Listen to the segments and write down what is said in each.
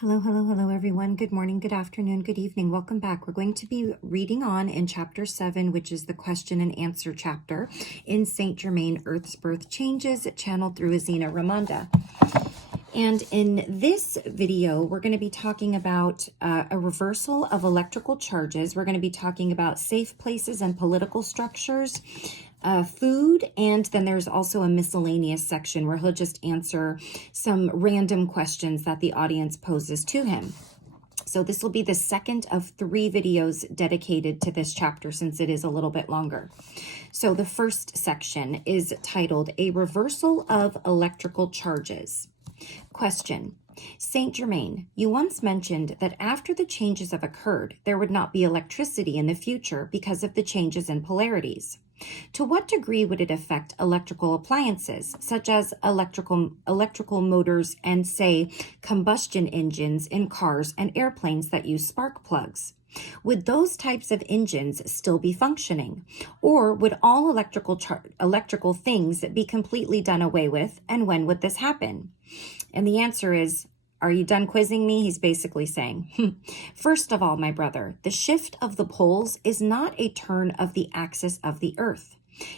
Hello, hello, hello, everyone. Good morning, good afternoon, good evening. Welcome back. We're going to be reading on in chapter 7, which is the question and answer chapter in Saint Germain, Earth's Birth Changes, channeled through Azina Ramonda. And in this video, we're going to be talking about a reversal of electrical charges. We're going to be talking about safe places and political structures, food, and then there's also a miscellaneous section where he'll just answer some random questions that the audience poses to him. So this will be the second of 3 videos dedicated to this chapter since it is a little bit longer. So the first section is titled A Reversal of Electrical Charges. Question. Saint Germain, you once mentioned that after the changes have occurred, there would not be electricity in the future because of the changes in polarities. To what degree would it affect electrical appliances, such as electrical motors and, say, combustion engines in cars and airplanes that use spark plugs? Would those types of engines still be functioning? Or would all electrical things be completely done away with, and when would this happen? And the answer is, are you done quizzing me? He's basically saying, first of all, my brother, the shift of the poles is not a turn of the axis of the Earth.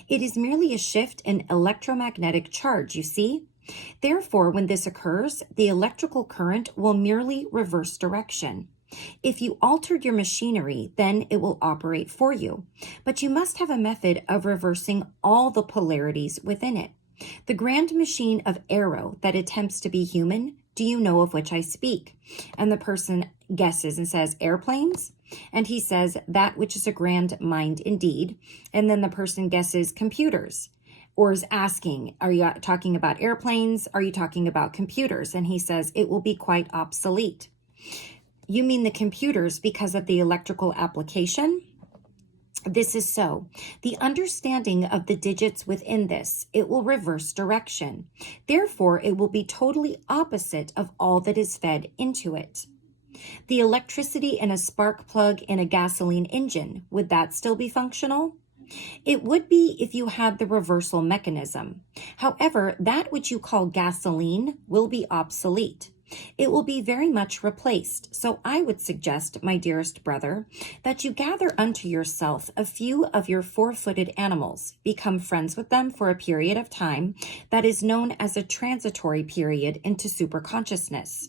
It is merely a shift in electromagnetic charge, you see? Therefore, when this occurs, the electrical current will merely reverse direction. If you altered your machinery, then it will operate for you. But you must have a method of reversing all the polarities within it. The grand machine of arrow that attempts to be human, do you know of which I speak? And the person guesses and says, airplanes? And he says, that which is a grand mind indeed. And then the person guesses, computers. Or is asking, are you talking about airplanes? Are you talking about computers? And he says, it will be quite obsolete. You mean the computers because of the electrical application? This is so. The understanding of the digits within this, it will reverse direction. Therefore, it will be totally opposite of all that is fed into it. The electricity in a spark plug in a gasoline engine, would that still be functional? It would be if you had the reversal mechanism. However, that which you call gasoline will be obsolete. It will be very much replaced. So I would suggest, my dearest brother, that you gather unto yourself a few of your 4-footed animals, become friends with them for a period of time that is known as a transitory period into superconsciousness.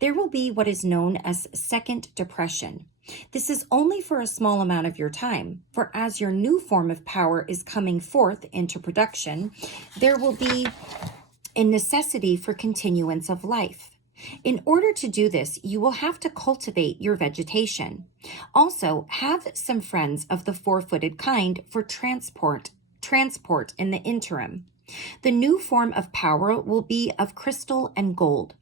There will be what is known as second depression. This is only for a small amount of your time, for as your new form of power is coming forth into production, there will be a necessity for continuance of life. In order to do this, you will have to cultivate your vegetation. Also, have some friends of the 4-footed kind for transport in the interim. The new form of power will be of crystal and gold.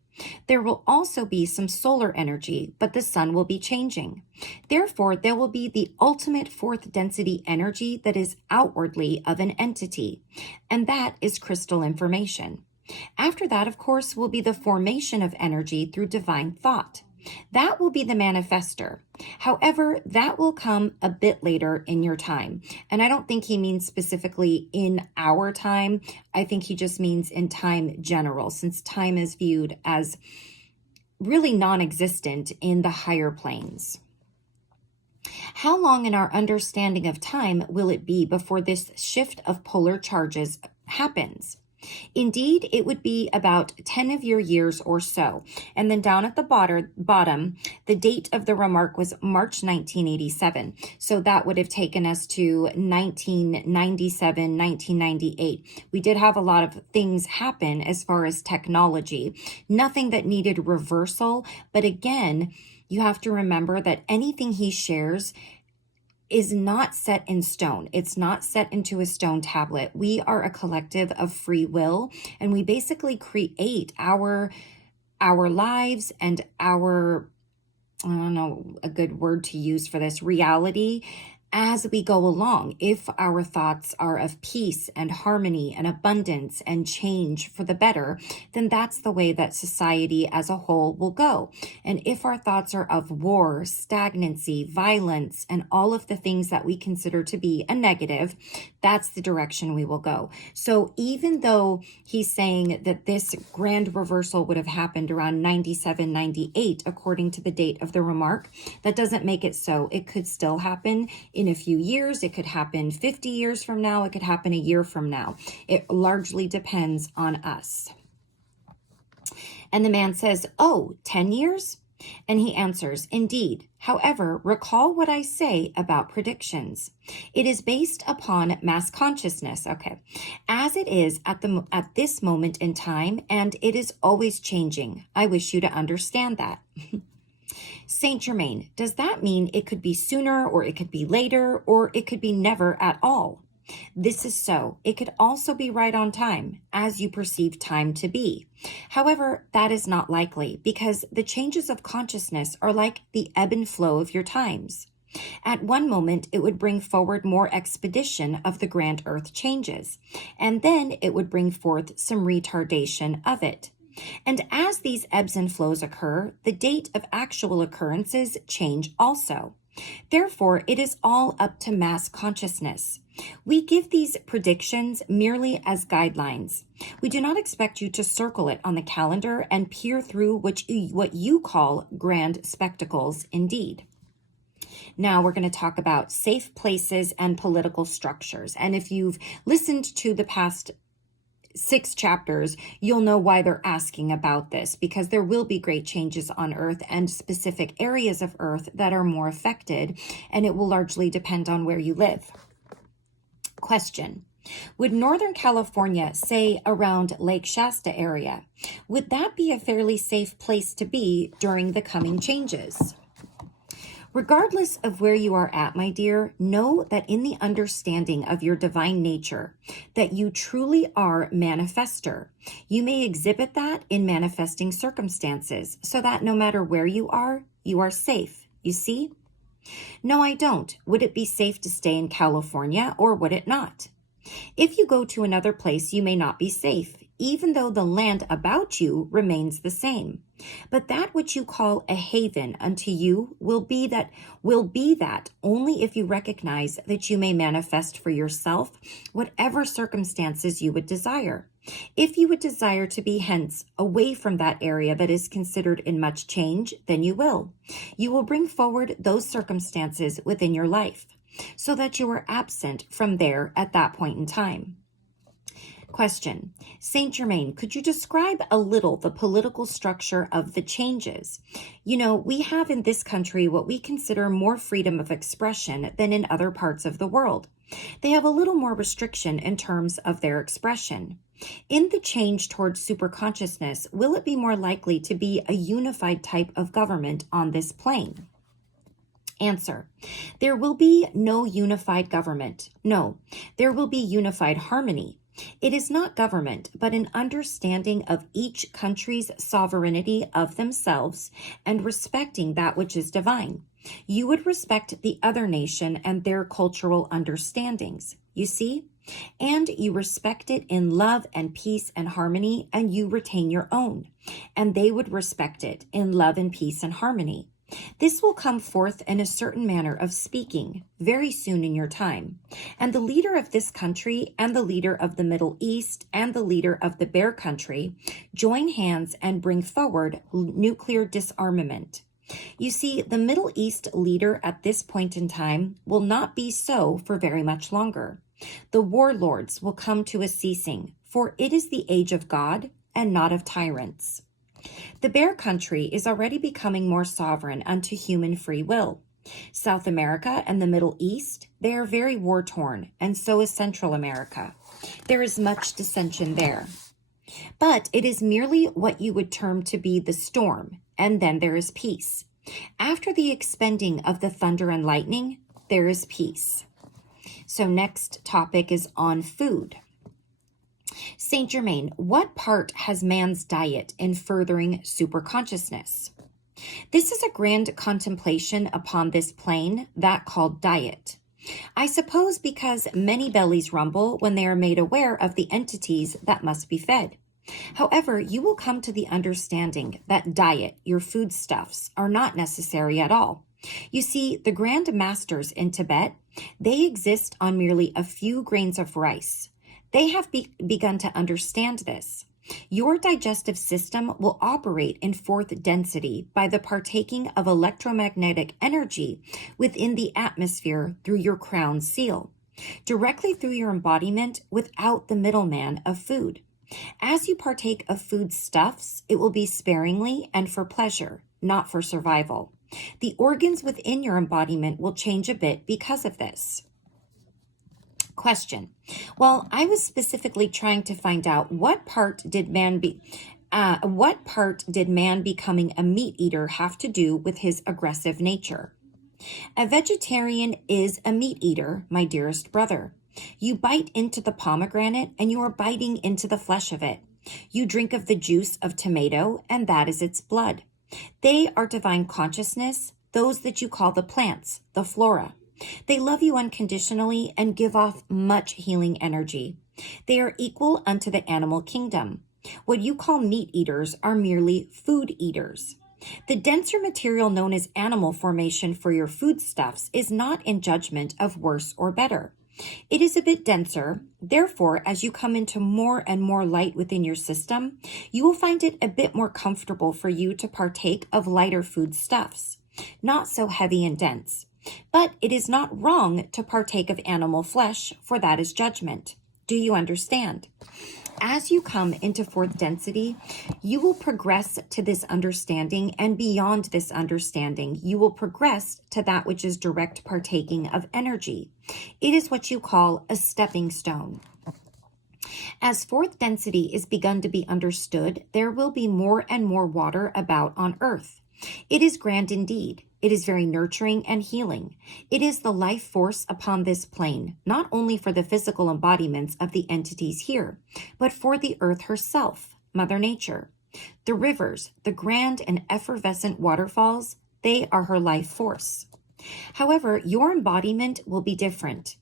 There will also be some solar energy, but the sun will be changing. Therefore, there will be the ultimate 4th density energy that is outwardly of an entity, and that is crystal information. After that, of course, will be the formation of energy through divine thought. That will be the manifester. However, that will come a bit later in your time. And I don't think he means specifically in our time. I think he just means in time general, since time is viewed as really non-existent in the higher planes. How long in our understanding of time will it be before this shift of polar charges happens? Indeed, it would be about 10 of your years or so. And then down at the bottom, the date of the remark was March 1987. So that would have taken us to 1997, 1998. We did have a lot of things happen as far as technology. Nothing that needed reversal. But again, you have to remember that anything he shares is not set in stone. It's not set into a stone tablet. We are a collective of free will, and we basically create our lives and our, I don't know a good word to use for this, reality as we go along, if our thoughts are of peace and harmony and abundance and change for the better, then that's the way that society as a whole will go. And if our thoughts are of war, stagnancy, violence, and all of the things that we consider to be a negative, that's the direction we will go. So even though he's saying that this grand reversal would have happened around 97, 98, according to the date of the remark, that doesn't make it so. It could still happen in a few years. It could happen 50 years from now. It could happen a year from now. It largely depends on us. And the man says, "Oh, 10 years? And he answers, "Indeed. However, recall what I say about predictions. It is based upon mass consciousness, okay, as it is at this moment in time, and it is always changing. I wish you to understand that." Saint Germain, does that mean it could be sooner, or it could be later, or it could be never at all? This is so. It could also be right on time, as you perceive time to be. However, that is not likely, because the changes of consciousness are like the ebb and flow of your times. At one moment, it would bring forward more expedition of the grand earth changes, and then it would bring forth some retardation of it. And as these ebbs and flows occur, the date of actual occurrences change also. Therefore, it is all up to mass consciousness. We give these predictions merely as guidelines. We do not expect you to circle it on the calendar and peer through what you call grand spectacles indeed. Now we're going to talk about safe places and political structures. And if you've listened to the past 6 chapters, you'll know why they're asking about this, because there will be great changes on Earth and specific areas of Earth that are more affected, and it will largely depend on where you live. Question: would Northern California, say around Lake Shasta area, would that be a fairly safe place to be during the coming changes? Regardless of where you are at, my dear, know that in the understanding of your divine nature, that you truly are manifester. You may exhibit that in manifesting circumstances, so that no matter where you are safe. You see? No, I don't. Would it be safe to stay in California, or would it not? If you go to another place, you may not be safe, even though the land about you remains the same. But that which you call a haven unto you will be that only if you recognize that you may manifest for yourself whatever circumstances you would desire. If you would desire to be hence away from that area that is considered in much change, then you will. You will bring forward those circumstances within your life, so that you are absent from there at that point in time. Question: Saint Germain, could you describe a little the political structure of the changes? You know, we have in this country what we consider more freedom of expression than in other parts of the world. They have a little more restriction in terms of their expression. In the change towards superconsciousness, will it be more likely to be a unified type of government on this plane? Answer: there will be no unified government. No, there will be unified harmony. It is not government, but an understanding of each country's sovereignty of themselves and respecting that which is divine. You would respect the other nation and their cultural understandings, you see? And you respect it in love and peace and harmony, and you retain your own. And they would respect it in love and peace and harmony. This will come forth in a certain manner of speaking very soon in your time. And the leader of this country and the leader of the Middle East and the leader of the Bear Country join hands and bring forward nuclear disarmament. You see, the Middle East leader at this point in time will not be so for very much longer. The warlords will come to a ceasing, for it is the age of God and not of tyrants. The Bear Country is already becoming more sovereign unto human free will. South America and the Middle East, they are very war-torn, and so is Central America. There is much dissension there. But it is merely what you would term to be the storm, and then there is peace. After the expending of the thunder and lightning, there is peace. So next topic is on food. Saint Germain, what part has man's diet in furthering superconsciousness? This is a grand contemplation upon this plane, that called diet. I suppose because many bellies rumble when they are made aware of the entities that must be fed. However, you will come to the understanding that diet, your foodstuffs, are not necessary at all. You see, the grand masters in Tibet, they exist on merely a few grains of rice. They have begun to understand this. Your digestive system will operate in fourth density by the partaking of electromagnetic energy within the atmosphere through your crown seal, directly through your embodiment without the middleman of food. As you partake of foodstuffs, it will be sparingly and for pleasure, not for survival. The organs within your embodiment will change a bit because of this. Question. Well, I was specifically trying to find out what part did man becoming a meat eater have to do with his aggressive nature? A vegetarian is a meat eater, my dearest brother. You bite into the pomegranate and you are biting into the flesh of it. You drink of the juice of tomato and that is its blood. They are divine consciousness, those that you call the plants, the flora. They love you unconditionally and give off much healing energy. They are equal unto the animal kingdom. What you call meat eaters are merely food eaters. The denser material known as animal formation for your foodstuffs is not in judgment of worse or better. It is a bit denser. Therefore, as you come into more and more light within your system, you will find it a bit more comfortable for you to partake of lighter foodstuffs, not so heavy and dense. But it is not wrong to partake of animal flesh, for that is judgment. Do you understand? As you come into fourth density, you will progress to this understanding, and beyond this understanding, you will progress to that which is direct partaking of energy. It is what you call a stepping stone. As fourth density is begun to be understood, there will be more and more water about on earth. It is grand indeed. It is very nurturing and healing. It is the life force upon this plane, not only for the physical embodiments of the entities here, but for the earth herself, Mother Nature. The rivers, the grand and effervescent waterfalls, they are her life force. However, your embodiment will be different.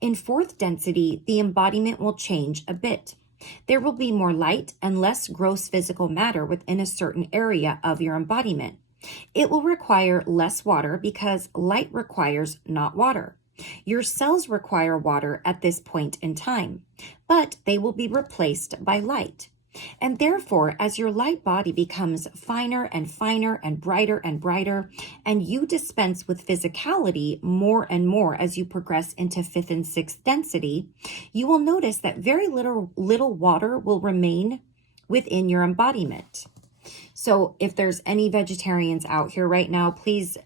In fourth density, the embodiment will change a bit. There will be more light and less gross physical matter within a certain area of your embodiment. It will require less water because light requires not water. Your cells require water at this point in time, but they will be replaced by light. And therefore, as your light body becomes finer and finer and brighter, and you dispense with physicality more and more as you progress into fifth and sixth density, you will notice that very little water will remain within your embodiment. So if there's any vegetarians out here right now, please,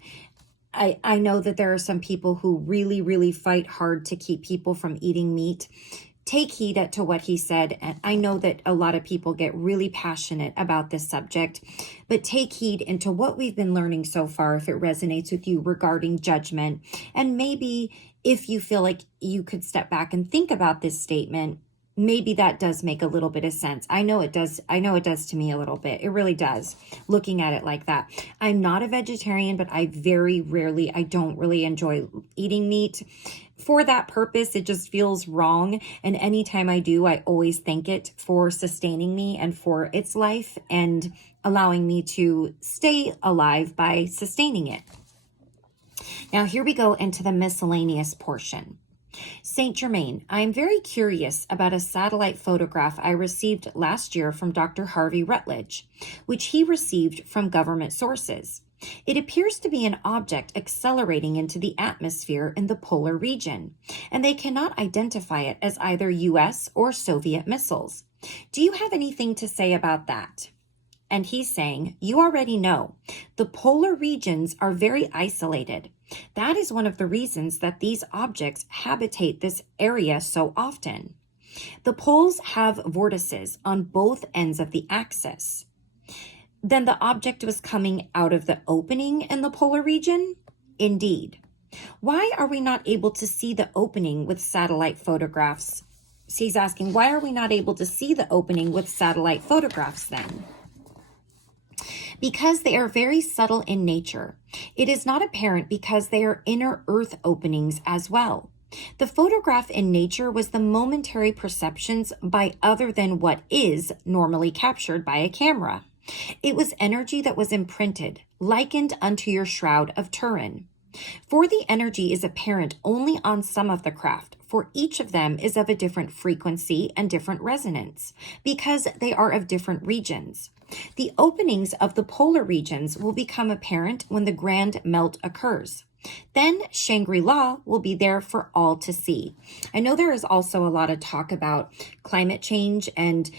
I know that there are some people who really, really fight hard to keep people from eating meat. Take heed to what he said. And I know that a lot of people get really passionate about this subject, but take heed into what we've been learning so far if it resonates with you regarding judgment. And maybe if you feel like you could step back and think about this statement, maybe that does make a little bit of sense. I know it does. I know it does to me a little bit. It really does, looking at it like that. I'm not a vegetarian, but I don't really enjoy eating meat. For that purpose, it just feels wrong. And anytime I do, I always thank it for sustaining me and for its life and allowing me to stay alive by sustaining it. Now, here we go into the miscellaneous portion. Saint Germain, I am very curious about a satellite photograph I received last year from Dr. Harvey Rutledge, which he received from government sources. It appears to be an object accelerating into the atmosphere in the polar region, and they cannot identify it as either U.S. or Soviet missiles. Do you have anything to say about that? And he's saying, you already know, the polar regions are very isolated. That is one of the reasons that these objects habitate this area so often. The poles have vortices on both ends of the axis. Then the object was coming out of the opening in the polar region? Indeed. Why are we not able to see the opening with satellite photographs? So he's asking, why are we not able to see the opening with satellite photographs then? Because they are very subtle in nature, it is not apparent because they are inner earth openings as well. The photograph in nature was the momentary perceptions by other than what is normally captured by a camera. It was energy that was imprinted, likened unto your shroud of Turin. For the energy is apparent only on some of the craft, for each of them is of a different frequency and different resonance, because they are of different regions. The openings of the polar regions will become apparent when the grand melt occurs. Then Shangri-La will be there for all to see. I know there is also a lot of talk about climate change and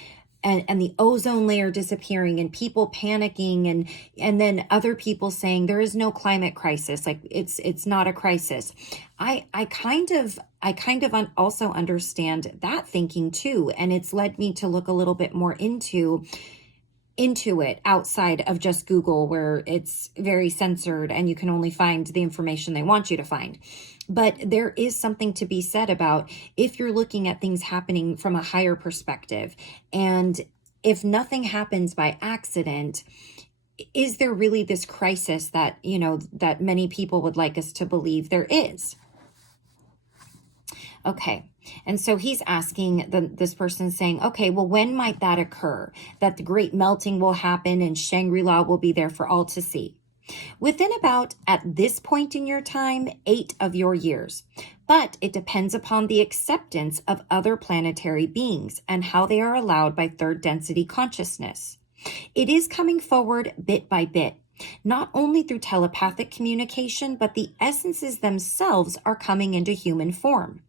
the ozone layer disappearing and people panicking and then other people saying there is no climate crisis, like it's not a crisis. I kind of also understand that thinking too, and it's led me to look a little bit more into it outside of just Google, where it's very censored and you can only find the information they want you to find. But there is something to be said about if you're looking at things happening from a higher perspective, and if nothing happens by accident, is there really this crisis that, that many people would like us to believe there is? Okay. And so he's asking, this person saying, okay, well, when might that occur? That the great melting will happen and Shangri-La will be there for all to see. Within about, at this point in your time, 8 of your years. But it depends upon the acceptance of other planetary beings and how they are allowed by third density consciousness. It is coming forward bit by bit, not only through telepathic communication, but the essences themselves are coming into human form.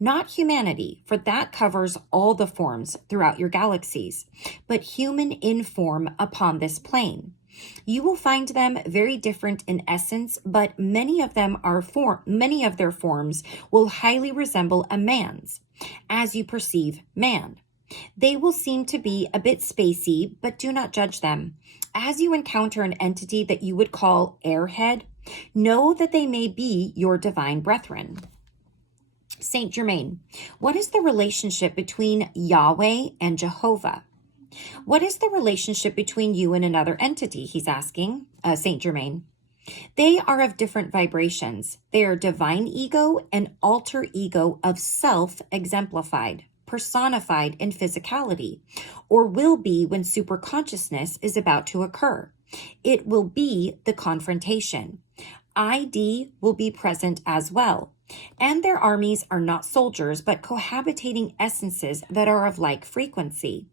Not humanity, for that covers all the forms throughout your galaxies, but human in form upon this plane. You will find them very different in essence, but many of their forms will highly resemble a man's, as you perceive man. They will seem to be a bit spacey, but do not judge them. As you encounter an entity that you would call airhead, know that they may be your divine brethren. Saint Germain, what is the relationship between Yahweh and Jehovah? What is the relationship between you and another entity? He's asking, Saint Germain. They are of different vibrations. They are divine ego and alter ego of self exemplified, personified in physicality, or will be when superconsciousness is about to occur. It will be the confrontation. ID will be present as well. And their armies are not soldiers, but cohabitating essences that are of like frequency.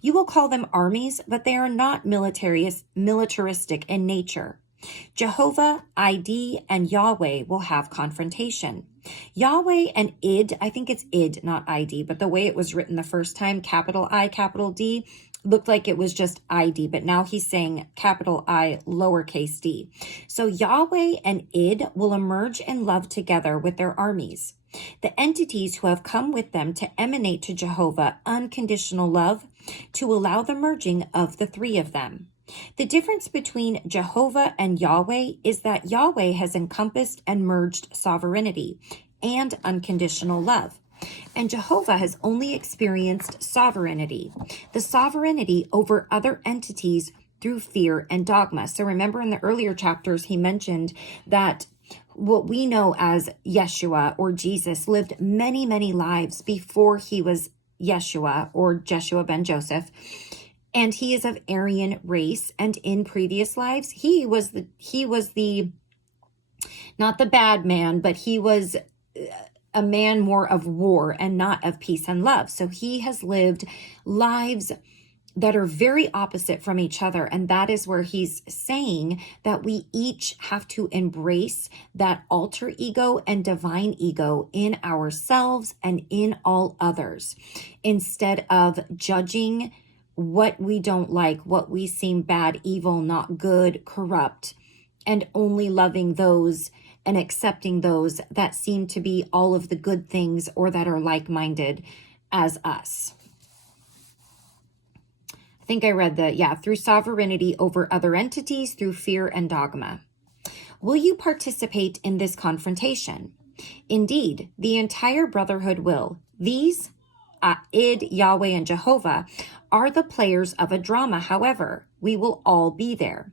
You will call them armies, but they are not militaristic in nature. Jehovah, ID, and Yahweh will have confrontation. Yahweh and Id, I think it's Id, not ID, but the way it was written the first time, capital I, capital D, looked like it was just ID, but now he's saying capital I, lowercase d. So Yahweh and Id will emerge in love together with their armies. The entities who have come with them to emanate to Jehovah unconditional love, to allow the merging of the three of them. The difference between Jehovah and Yahweh is that Yahweh has encompassed and merged sovereignty and unconditional love, and Jehovah has only experienced sovereignty, the sovereignty over other entities through fear and dogma. So remember in the earlier chapters, he mentioned that what we know as Yeshua or Jesus lived many, many lives before he was Yeshua or Jeshua ben Joseph. And he is of Aryan race, and in previous lives, he was the not the bad man, but he was a man more of war and not of peace and love. So he has lived lives that are very opposite from each other. And that is where he's saying that we each have to embrace that alter ego and divine ego in ourselves and in all others, instead of judging what we don't like, what we seem bad, evil, not good, corrupt, and only loving those and accepting those that seem to be all of the good things or that are like-minded as us. I think I read through sovereignty over other entities, through fear and dogma. Will you participate in this confrontation? Indeed, the entire brotherhood will. These, Id, Yahweh, and Jehovah, are the players of a drama, however. We will all be there.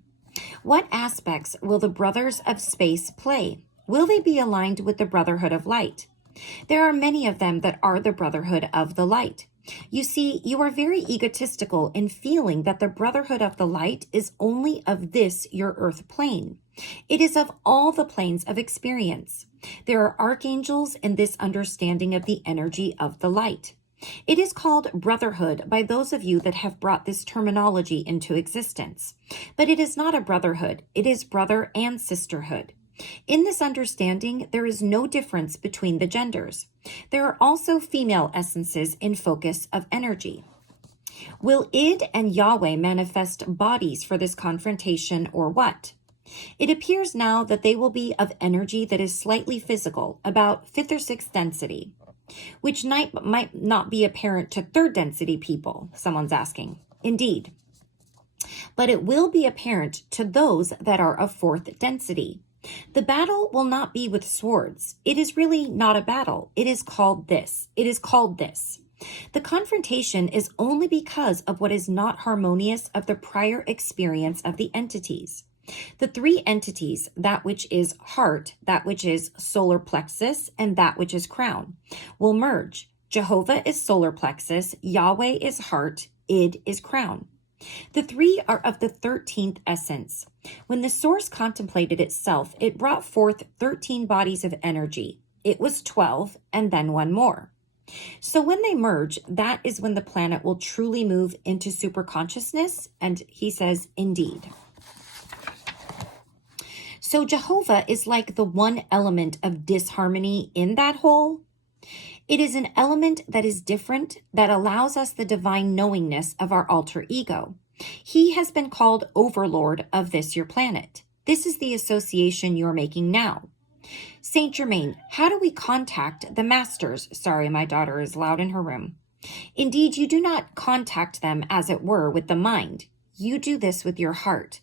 What aspects will the brothers of space play? Will they be aligned with the Brotherhood of Light? There are many of them that are the Brotherhood of the Light. You see, you are very egotistical in feeling that the Brotherhood of the Light is only of this, your earth plane. It is of all the planes of experience. There are archangels in this understanding of the energy of the light. It is called brotherhood by those of you that have brought this terminology into existence. But it is not a brotherhood. It is brother and sisterhood. In this understanding, there is no difference between the genders. There are also female essences in focus of energy. Will Id and Yahweh manifest bodies for this confrontation or what? It appears now that they will be of energy that is slightly physical, about 5th or 6th density, which might not be apparent to 3rd density people, someone's asking. Indeed. But it will be apparent to those that are of 4th density. The battle will not be with swords. It is really not a battle. It is called this. It is called this. The confrontation is only because of what is not harmonious of the prior experience of the entities. The 3 entities, that which is heart, that which is solar plexus, and that which is crown, will merge. Jehovah is solar plexus, Yahweh is heart, Id is crown. The 3 are of the 13th essence. When the source contemplated itself, it brought forth 13 bodies of energy. It was 12, and then 1 more. So when they merge, that is when the planet will truly move into superconsciousness, and he says, indeed. So Jehovah is like the one element of disharmony in that whole. It is an element that is different, that allows us the divine knowingness of our alter ego. He has been called overlord of this your planet. This is the association you're making now. Saint Germain, how do we contact the masters? Sorry, my daughter is loud in her room. Indeed, you do not contact them, as it were, with the mind. You do this with your heart.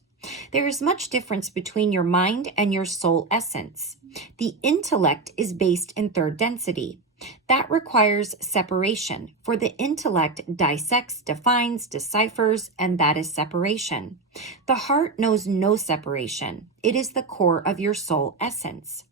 There is much difference between your mind and your soul essence. The intellect is based in 3rd density. That requires separation, for the intellect dissects, defines, deciphers, and that is separation. The heart knows no separation. It is the core of your soul essence.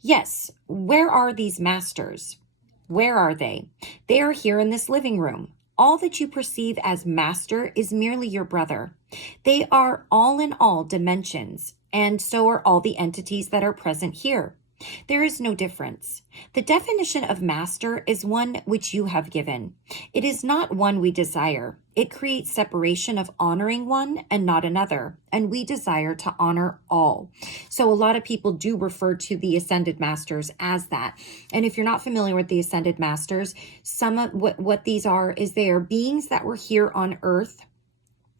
Yes, where are these masters? Where are they? They are here in this living room. All that you perceive as master is merely your brother. They are all in all dimensions, and so are all the entities that are present here. There is no difference. The definition of master is one which you have given. It is not one we desire. It creates separation of honoring one and not another, and we desire to honor all. So a lot of people do refer to the ascended masters as that. And if you're not familiar with the ascended masters, some of what these are is they are beings that were here on earth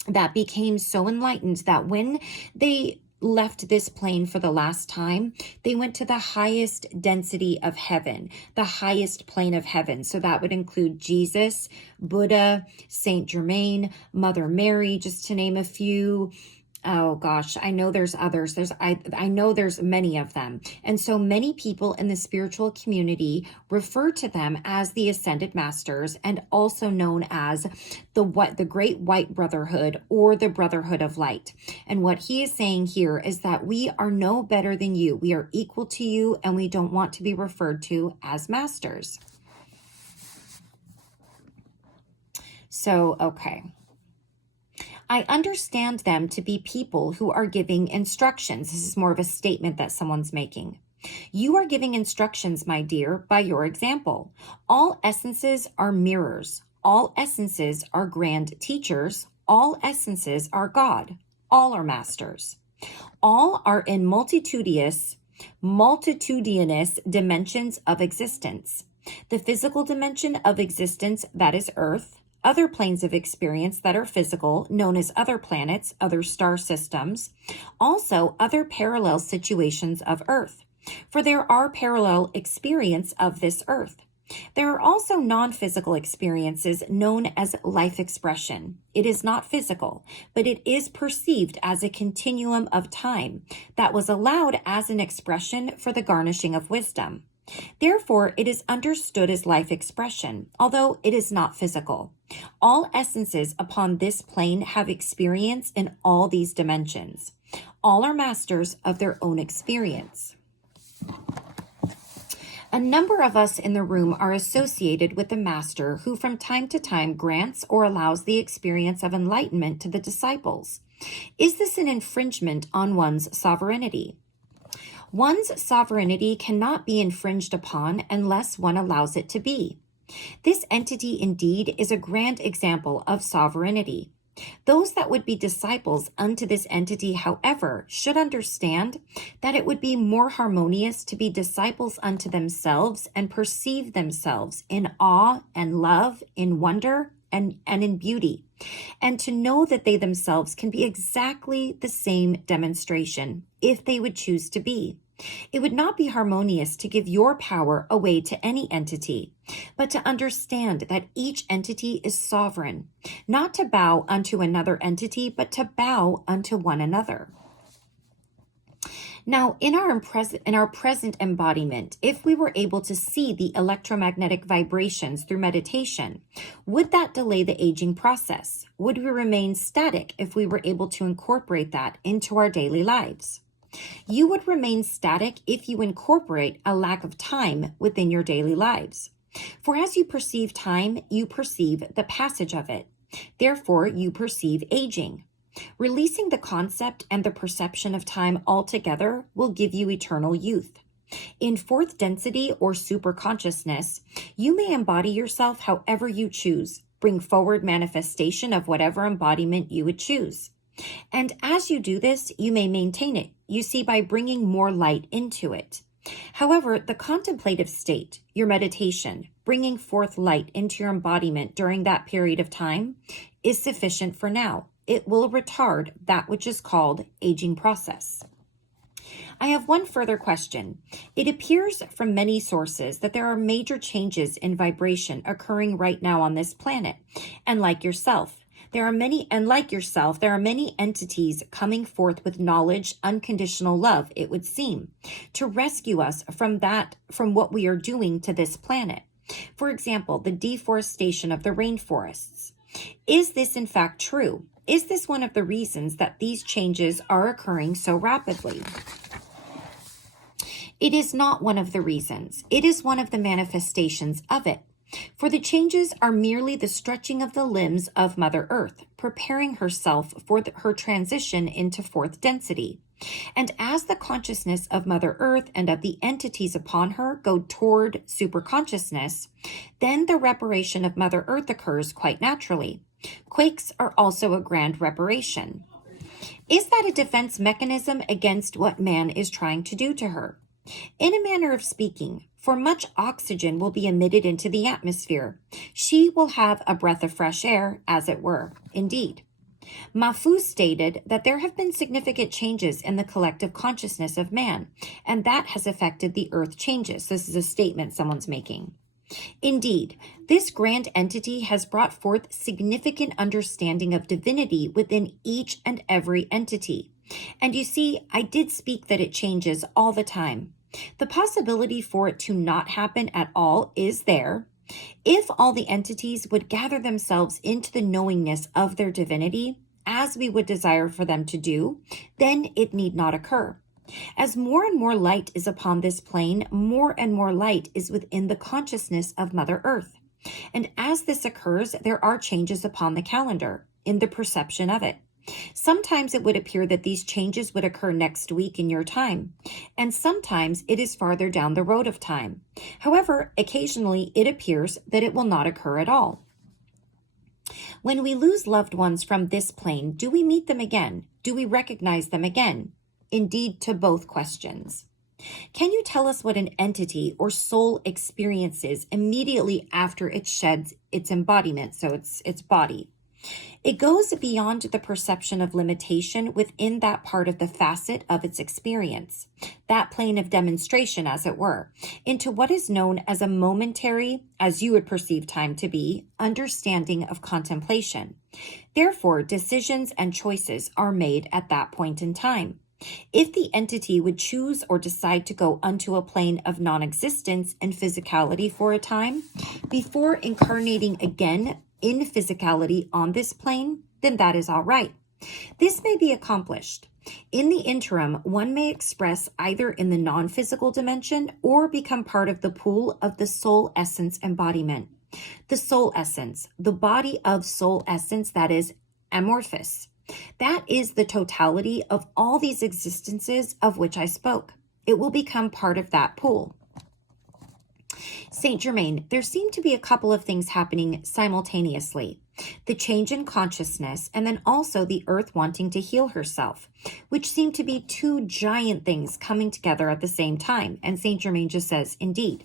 that became so enlightened that when they left this plane for the last time, they went to the highest density of heaven, the highest plane of heaven. So that would include Jesus, Buddha, Saint Germain, Mother Mary, just to name a few. Oh gosh, I know there's others. I know there's many of them. And so many people in the spiritual community refer to them as the Ascended Masters, and also known as the Great White Brotherhood or the Brotherhood of Light. And what he is saying here is that we are no better than you. We are equal to you, and we don't want to be referred to as masters. So, okay. I understand them to be people who are giving instructions. This is more of a statement that someone's making. You are giving instructions, my dear, by your example. All essences are mirrors. All essences are grand teachers. All essences are God. All are masters. All are in multitudinous dimensions of existence. The physical dimension of existence, that is Earth. Other planes of experience that are physical, known as other planets, other star systems, also other parallel situations of Earth, for there are parallel experience of this Earth. There are also non-physical experiences known as life expression. It is not physical, but it is perceived as a continuum of time that was allowed as an expression for the garnishing of wisdom. Therefore, it is understood as life expression, although it is not physical. All essences upon this plane have experience in all these dimensions. All are masters of their own experience. A number of us in the room are associated with the Master who from time to time grants or allows the experience of enlightenment to the disciples. Is this an infringement on one's sovereignty? One's sovereignty cannot be infringed upon unless one allows it to be. This entity indeed is a grand example of sovereignty. Those that would be disciples unto this entity, however, should understand that it would be more harmonious to be disciples unto themselves and perceive themselves in awe and love, in wonder and in beauty, and to know that they themselves can be exactly the same demonstration if they would choose to be. It would not be harmonious to give your power away to any entity, but to understand that each entity is sovereign, not to bow unto another entity, but to bow unto one another. Now, in our present embodiment, if we were able to see the electromagnetic vibrations through meditation, would that delay the aging process? Would we remain static if we were able to incorporate that into our daily lives? You would remain static if you incorporate a lack of time within your daily lives. For as you perceive time, you perceive the passage of it. Therefore, you perceive aging. Releasing the concept and the perception of time altogether will give you eternal youth. In fourth density or superconsciousness, you may embody yourself however you choose, bring forward manifestation of whatever embodiment you would choose. And as you do this, you may maintain it, you see, by bringing more light into it. However, the contemplative state, your meditation, bringing forth light into your embodiment during that period of time, is sufficient for now. It will retard that which is called aging process. I have one further question. It appears from many sources that there are major changes in vibration occurring right now on this planet, and like yourself, there are many entities coming forth with knowledge, unconditional love, it would seem, to rescue us from what we are doing to this planet. For example, the deforestation of the rainforests. Is this in fact true? Is this one of the reasons that these changes are occurring so rapidly? It is not one of the reasons. It is one of the manifestations of it. For the changes are merely the stretching of the limbs of Mother Earth, preparing herself for her transition into fourth density. And as the consciousness of Mother Earth and of the entities upon her go toward superconsciousness, then the reparation of Mother Earth occurs quite naturally. Quakes are also a grand reparation. Is that a defense mechanism against what man is trying to do to her? In a manner of speaking, for much oxygen will be emitted into the atmosphere. She will have a breath of fresh air, as it were, indeed. Mafu stated that there have been significant changes in the collective consciousness of man, and that has affected the earth changes. This is a statement someone's making. Indeed, this grand entity has brought forth significant understanding of divinity within each and every entity. And you see, I did speak that it changes all the time. The possibility for it to not happen at all is there. If all the entities would gather themselves into the knowingness of their divinity, as we would desire for them to do, then it need not occur. As more and more light is upon this plane, more and more light is within the consciousness of Mother Earth. And as this occurs, there are changes upon the calendar, in the perception of it. Sometimes it would appear that these changes would occur next week in your time, and sometimes it is farther down the road of time. However, occasionally it appears that it will not occur at all. When we lose loved ones from this plane, do we meet them again? Do we recognize them again? Indeed, to both questions. Can you tell us what an entity or soul experiences immediately after it sheds its embodiment, so its body? It goes beyond the perception of limitation within that part of the facet of its experience, that plane of demonstration, as it were, into what is known as a momentary, as you would perceive time to be, understanding of contemplation. Therefore, decisions and choices are made at that point in time. If the entity would choose or decide to go unto a plane of non-existence and physicality for a time, before incarnating again in physicality on this plane, then that is all right. This may be accomplished. In the interim, one may express either in the non-physical dimension or become part of the pool of the soul essence embodiment. The soul essence, the body of soul essence that is amorphous. That is the totality of all these existences of which I spoke. It will become part of that pool. Saint Germain, there seem to be a couple of things happening simultaneously. The change in consciousness, and then also the earth wanting to heal herself, which seem to be two giant things coming together at the same time. And Saint Germain just says, indeed.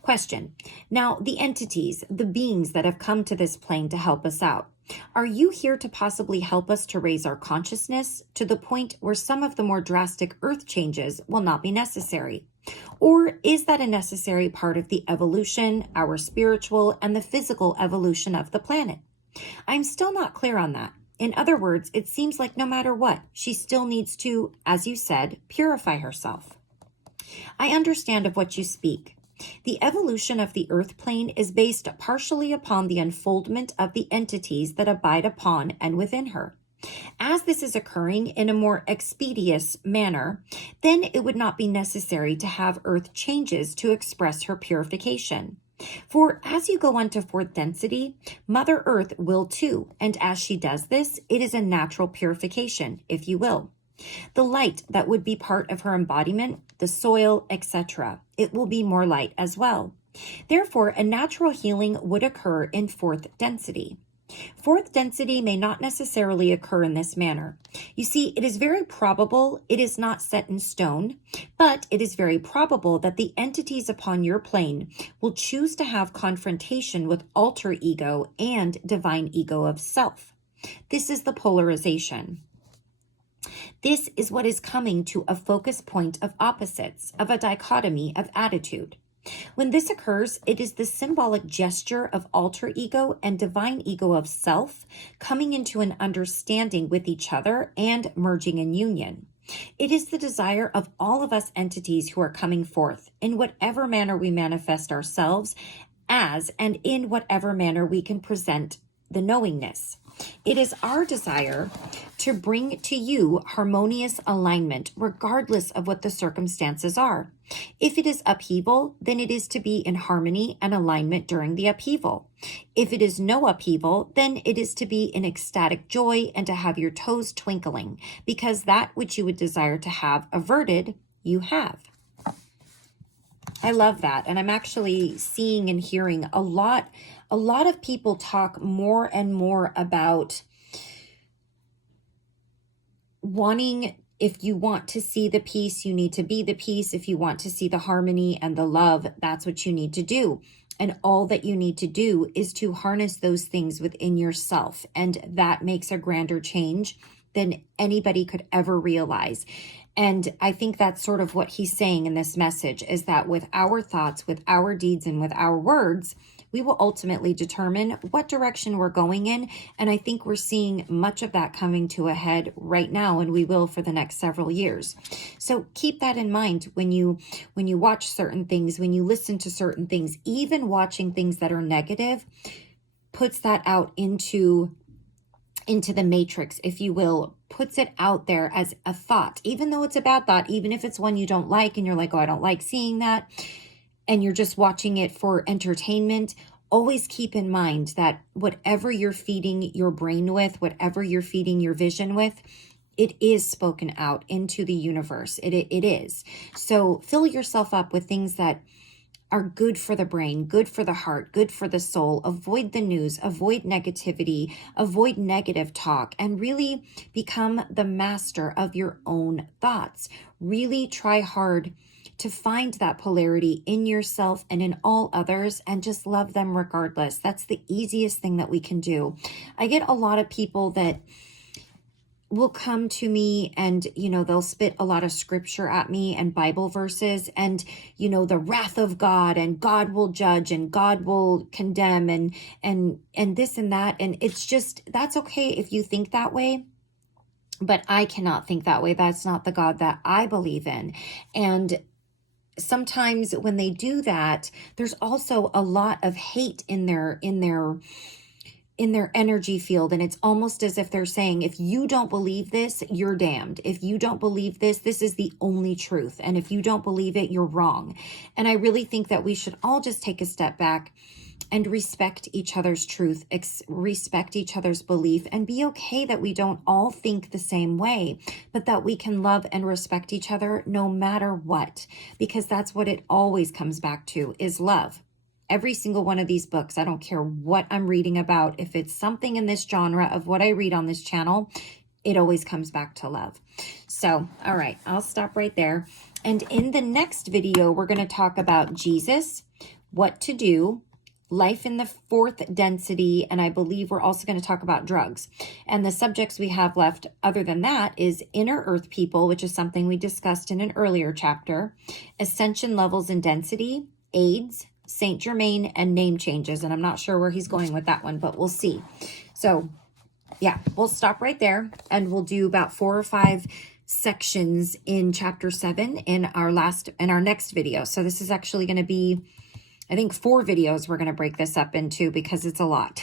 Question. Now, the entities, the beings that have come to this plane to help us out, are you here to possibly help us to raise our consciousness to the point where some of the more drastic earth changes will not be necessary? Or is that a necessary part of the evolution, our spiritual and the physical evolution of the planet? I'm still not clear on that. In other words, it seems like no matter what, she still needs to, as you said, purify herself. I understand of what you speak. The evolution of the earth plane is based partially upon the unfoldment of the entities that abide upon and within her. As this is occurring in a more expeditious manner, then it would not be necessary to have earth changes to express her purification. For as you go on to fourth density, Mother Earth will too, and as she does this, it is a natural purification, if you will. The light that would be part of her embodiment, the soil, etc., it will be more light as well. Therefore, a natural healing would occur in fourth density. Fourth density may not necessarily occur in this manner. You see, it is very probable, it is not set in stone, but it is very probable that the entities upon your plane will choose to have confrontation with alter ego and divine ego of self. This is the polarization. This is what is coming to a focus point of opposites, of a dichotomy of attitude. When this occurs, it is the symbolic gesture of alter ego and divine ego of self coming into an understanding with each other and merging in union. It is the desire of all of us entities who are coming forth in whatever manner we manifest ourselves as and in whatever manner we can present the knowingness. It is our desire to bring to you harmonious alignment, regardless of what the circumstances are. If it is upheaval, then it is to be in harmony and alignment during the upheaval. If it is no upheaval, then it is to be in ecstatic joy and to have your toes twinkling, because that which you would desire to have averted, you have. I love that. And I'm actually seeing and hearing a lot of people talk more and more about wanting, if you want to see the peace, you need to be the peace. If you want to see the harmony and the love, that's what you need to do. And all that you need to do is to harness those things within yourself. And that makes a grander change than anybody could ever realize. And I think that's sort of what he's saying in this message, is that with our thoughts, with our deeds, and with our words, we will ultimately determine what direction we're going in. And I think we're seeing much of that coming to a head right now, and we will for the next several years. So keep that in mind when you watch certain things, when you listen to certain things. Even watching things that are negative puts that out into the matrix, if you will, puts it out there as a thought, even though it's a bad thought, even if it's one you don't like and you're like, oh, I don't like seeing that, and you're just watching it for entertainment. Always keep in mind that whatever you're feeding your brain with, whatever you're feeding your vision with, it is spoken out into the universe. It is. So fill yourself up with things that are good for the brain, good for the heart, good for the soul. Avoid the news, avoid negativity, avoid negative talk, and really become the master of your own thoughts. Really try hard to find that polarity in yourself and in all others, and just love them regardless. That's the easiest thing that we can do. I get a lot of people that will come to me and, they'll spit a lot of scripture at me and Bible verses and, the wrath of God, and God will judge and God will condemn and this and that. And it's just, that's okay if you think that way. but I cannot think that way. That's not the God that I believe in. And sometimes when they do that, there's also a lot of hate in their energy field. And it's almost as if they're saying, if you don't believe this, you're damned. If you don't believe this, this is the only truth. And if you don't believe it, you're wrong. And I really think that we should all just take a step back and respect each other's truth, respect each other's belief, and be okay that we don't all think the same way, but that we can love and respect each other no matter what, because that's what it always comes back to, is love. Every single one of these books, I don't care what I'm reading about, if it's something in this genre of what I read on this channel, it always comes back to love. So, all right, I'll stop right there. And in the next video, we're going to talk about Jesus, what to do, life in the fourth density, and I believe we're also going to talk about drugs. And the subjects we have left other than that is inner earth people, which is something we discussed in an earlier chapter, ascension levels and density, AIDS, Saint Germain, and name changes. And I'm not sure where he's going with that one, but we'll see. So yeah, we'll stop right there, and we'll do about 4 or 5 sections in chapter 7 in our next video. So this is actually going to be, I think, 4 videos we're going to break this up into, because it's a lot.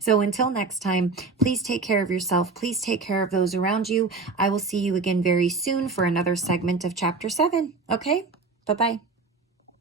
So until next time, please take care of yourself. Please take care of those around you. I will see you again very soon for another segment of chapter 7. Okay? Bye-bye.